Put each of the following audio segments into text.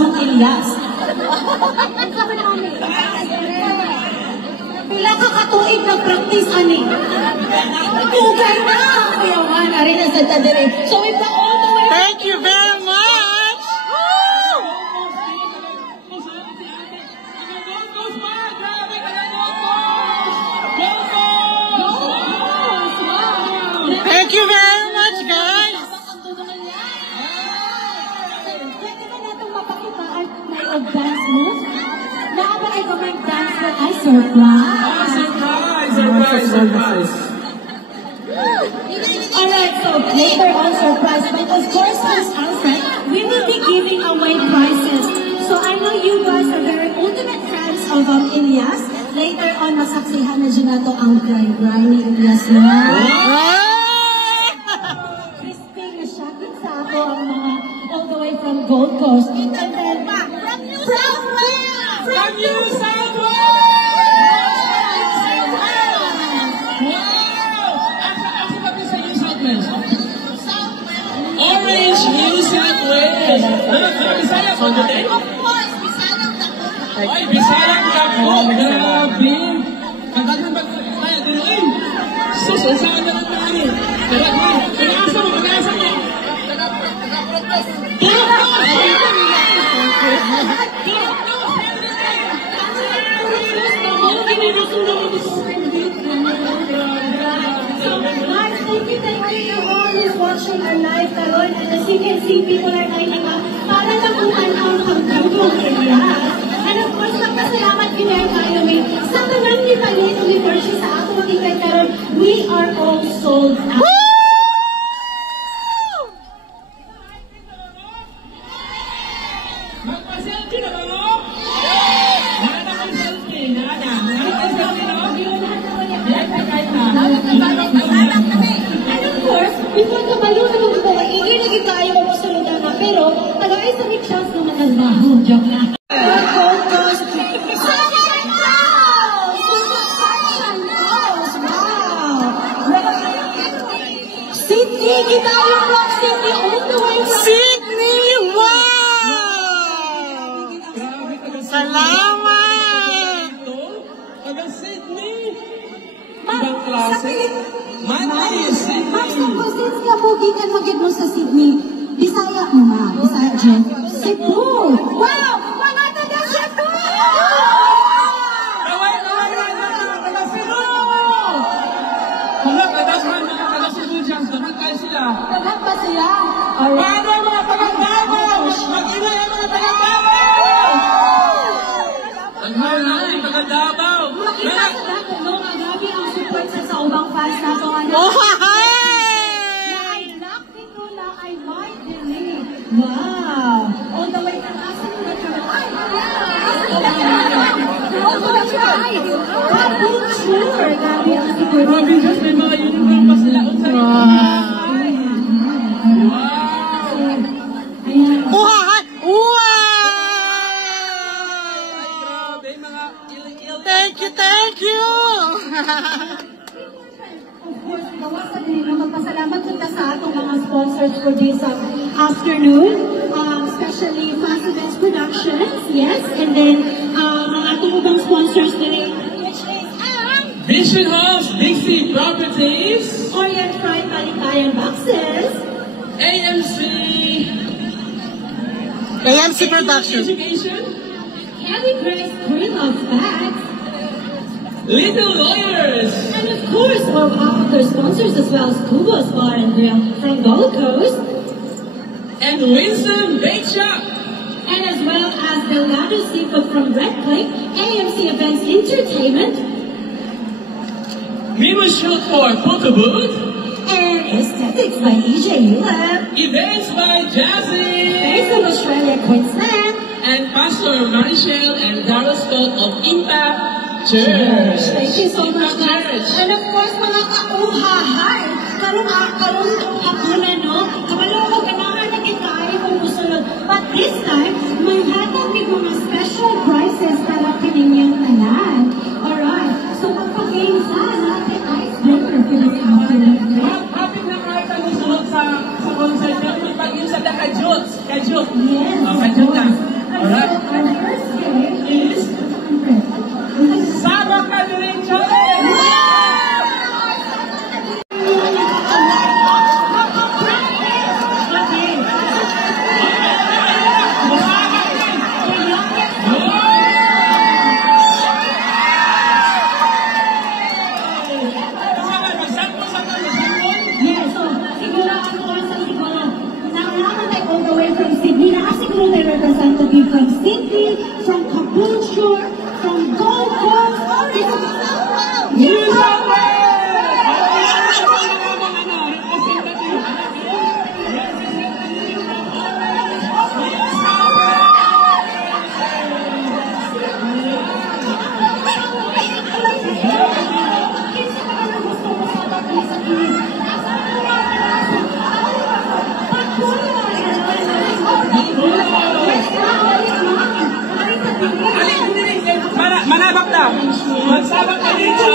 Jung Elias. Pila ka katuig nag-practice, ani? Tugay na! Kaya nga, narin na sa tadere. So, if the all the way... Thank you very much! Woo! Thank you very much, guys! Pwede ba natong mapakita at may dance move? Naabay ko may dance na ay surprise! Surprise! Alright, so later on surprise, but of course, Miss Alfred, we will be giving away prizes. So I know you guys are very ultimate fans of Elias. Later on, masaksihan na dyan nato ang grind ni Elias na. Crispy na shocking sa ako ang mga all the way from Gold Coast. And then, from New South Wales! From New South Wales! Orange, New South Wales. Bisaya po natin? Of course, Bisayang Dako. Ay, Bisayang Dako. Grabe. Kagaghan ba tayo din? Ay, saan na lang tayo? Pag-asa mo. Thank you to all who's watching our live karon. And as you can see, people are lining up para nakuhan ang pagdugong Elias. And of course, magpasalamat kinaya tayo may sa tanan ni Palit o ni Percy sa ato makikay karon. We are all sold out. Magpa-selfie na ba mo? Wala na kang selfie. Wala kang selfie, no? And of course, before kabalo na mga bawa, iginagin tayo mo sa lugar na, pero tagay sa Nick Chance naman ang baho. Joke na. Sydney, kita yung rock Sydney all the way from Sydney! Wow! Salamat! Taga Sydney! Ibang klase? Manis! Max, since ka po, gikan magid mo sa Sydney, Bisaya mo ma, Bisaya Jen. Cebu! Wow! Mga taga Cebu! Kaway! Taga Cebu! Hala, taga Cebu dyan. Taga sila. Taga pa sila? Paano ang mga taga-Davao? Mag-ina yung mga taga-Davao! Ang taga-Davao! Makita sa dato, no? Grabe ang support sa ubang fans na ito. Oh, hi! I love nito na I might believe. Wow! All the way from asan mo na siya? Ay! Sure! Grabe ang support. Grabe, just may mga uniform pa sila. Ayan. Oh, hi! Wow! Grabe, mga il-il. Thank you! Of course, nawasan din magpasalamat kita sa atong mga sponsors for this afternoon. Especially Fast Events Productions, yes. And then, mga atong ubang sponsors din, which is Vision House, Dixie Properties, Orient Fried Malikayan Boxes, AMC Productions. Education, Candy Grace Green of Bags, Little Lawyers, and of course, our other sponsors as well as Kubo's Bar and Grill from Gold Coast, and Winston Bake Shop. and as well as Delgado Seafood from Red Cliff, AMC Events Entertainment, Mimo Shoot for Photo Booth, and Aesthetics by EJ Ulab, Events by Jazzy, based in Australia, Queensland, and Pastor Marichelle and Darrell Scott of Impact Church. Thank you so much, Impact guys. Church. And of course, mga kauhahay, karong hapunan, no? Kabalo ko, ganahan na kita kung musulod. But this time, may hatag may mga special prizes para kaninyang tanan. Alright, so magpag-game sa natin icebreaker for this afternoon. Happy na kahit ang musulot sa concert. Pero may pag-in sa Kajut. Yes, Kajut na. may representative from Sydney, from Caboolture, from Gold Coast, New South Wales! Manabak na! Magsabak na dito!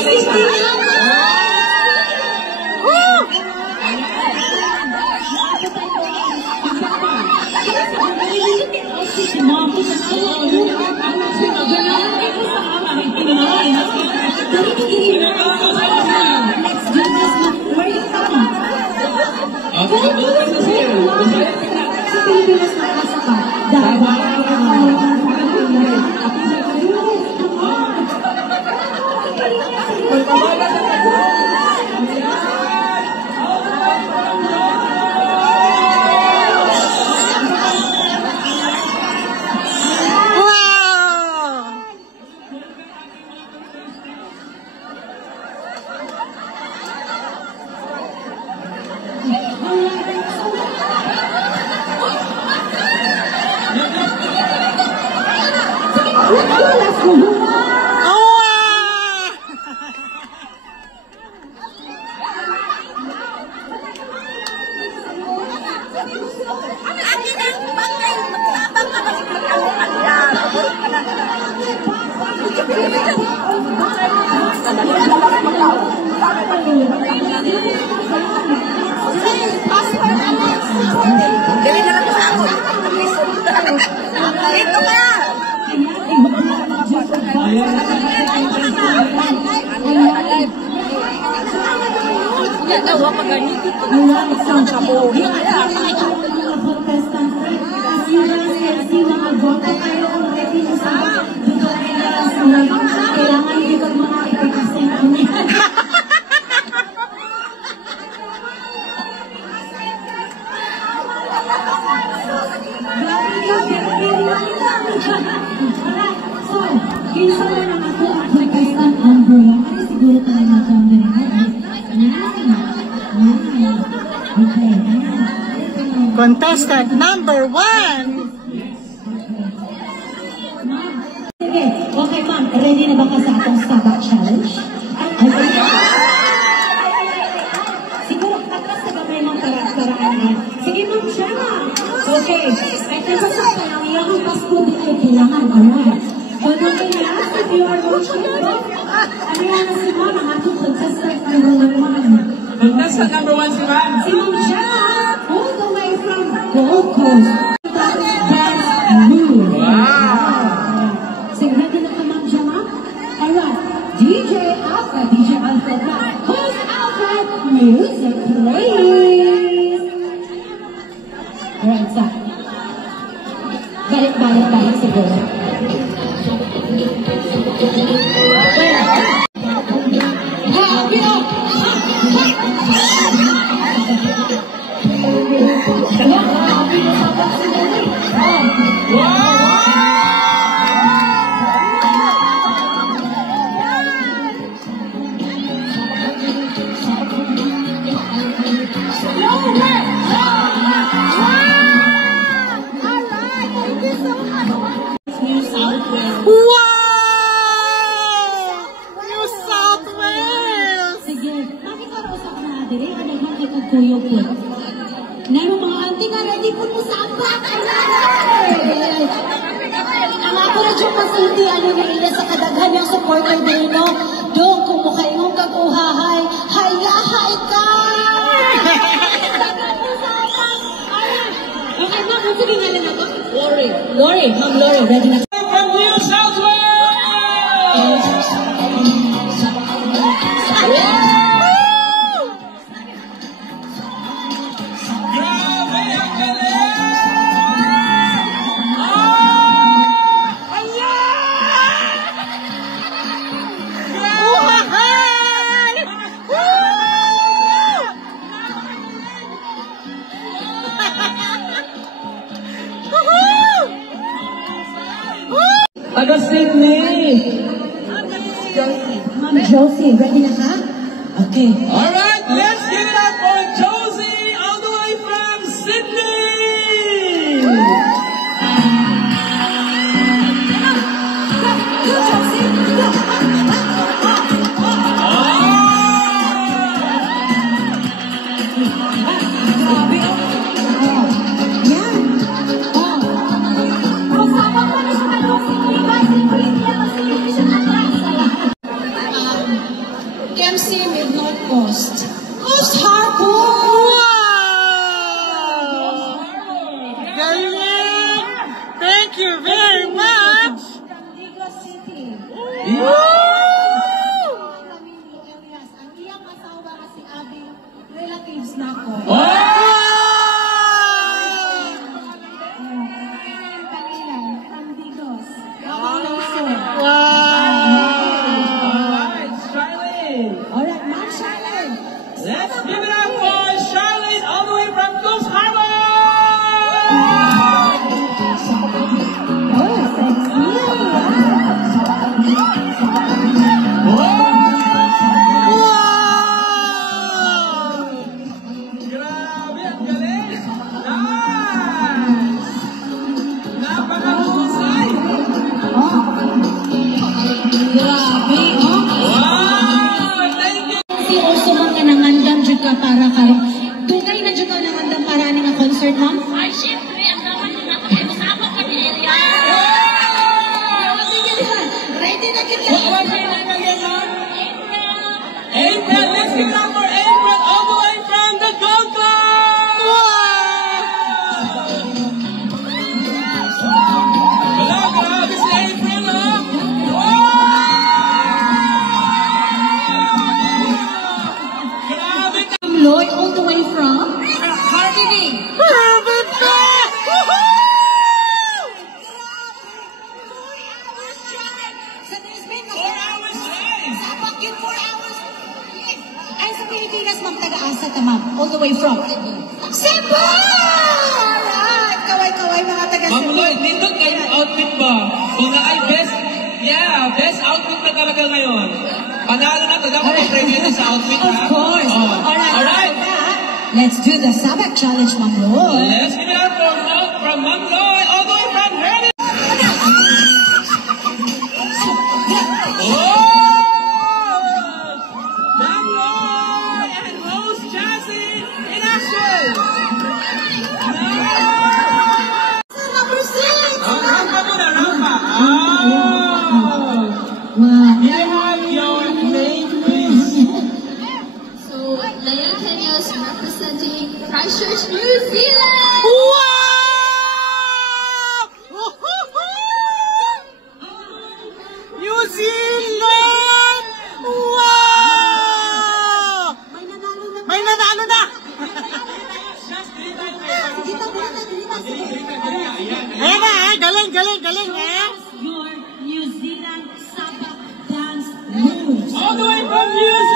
Contestant number 1. Sige, okay ma'am, ready na ba ka sa atong sabak challenge? Siguro katras na ba may mga paraan na? Sige ma'am, siya na. Okay, ay tapos sa lang iyang Pasko din ay kailangan, alright. So, nag-inas, if you are watching it, ano yan na si ma'am, ang atong contestant number 1. Contestant number 1 si ma'am. Si ma'am siya, all the way from Gold Coast. That's new. Wow! Sige, ready na ka ma'am siya, ma'am? Alright, DJ Alfred na. Host Alfred, music please. Alright, so. Balik siguro. Naro mga auntie nga ready po mo sa abak. Ang ako na dyan pasulti, ano na ila sa kadaghan yung supporter din, no? Doon, kung mukha yung kaguhahay, hayahay ka! Okay, ma'am, kung sabi nga lang ako. Lori, ma'am Lori, ready na. From New South Wales! Woohoo! Taga Sydney. Ma'am Josie, ready na ka? Okay. Alright, let's give it up for Josie all the way from Sydney. Go, Josie! Go! Grabe. Yan. Kasama ko na siya ng Josie. Kasi hindi siya atras sa lahat. KMC Mid-North Coast. Coast Harbor! Wow! Galing! Thank you very much! Candigo City. Woo! Kami ni Elias. Ang iyang asawa kasi abing relatives na ako. Wow! Kanila, Candigos. Wow! Alright, Charlene. Alright, Ma'am Charlotte. Let's give it up for Charlene all the way from Coast Harbor. Oh, sexy. Grabe, ang galing! Nice! Napakahusay! Oh. Grabe, oh. Wow! Thank you! Si also mga nangandam jud ka para karong dugay na jud ka nangandam para ni nga concert, ma'am. Ay, syempre, ang naman yung nakakasama ko ni Elia. Ready na kita. What's your name again, ma'am? April. April! Let's give it up for April all the way from the Gold Coast! Wala, grabe si April, ha? Grabe ka! Lloyd all the way from Harvey B. Sa Brisbane, 4 hours drive! sa Baguio, 4 hours. Ay, sa Pilipinas, ma'am, taga-asa ta, ma'am. All the way from Cebu! Alright! Kaway-kaway, mga Ma'am taga-Cebu. Lloyd, dito kayo outfit ba? Kung na ay best outfit na talaga ngayon. Panalo na to, dapat mag-try kayo sa outfit, Of ha? course. Oh. Alright. Let's do the Sabak Challenge, ma'am Lloyd. Let's give it up from Ma'am Lloyd all the way from Herman. Oh! Ma'am Lloyd and host Chassis in action! Number 6! Rampa muna, rampa! Oh! Wow. May I have your name, please? So, Leia Kenyos representing Christchurch, New Zealand. Wow! New Zealand! Wow! May nanalo na! Dito, Ayan na, galing, galing, galing, eh! Your New Zealand Sabak dance moves. All the way from New Zealand!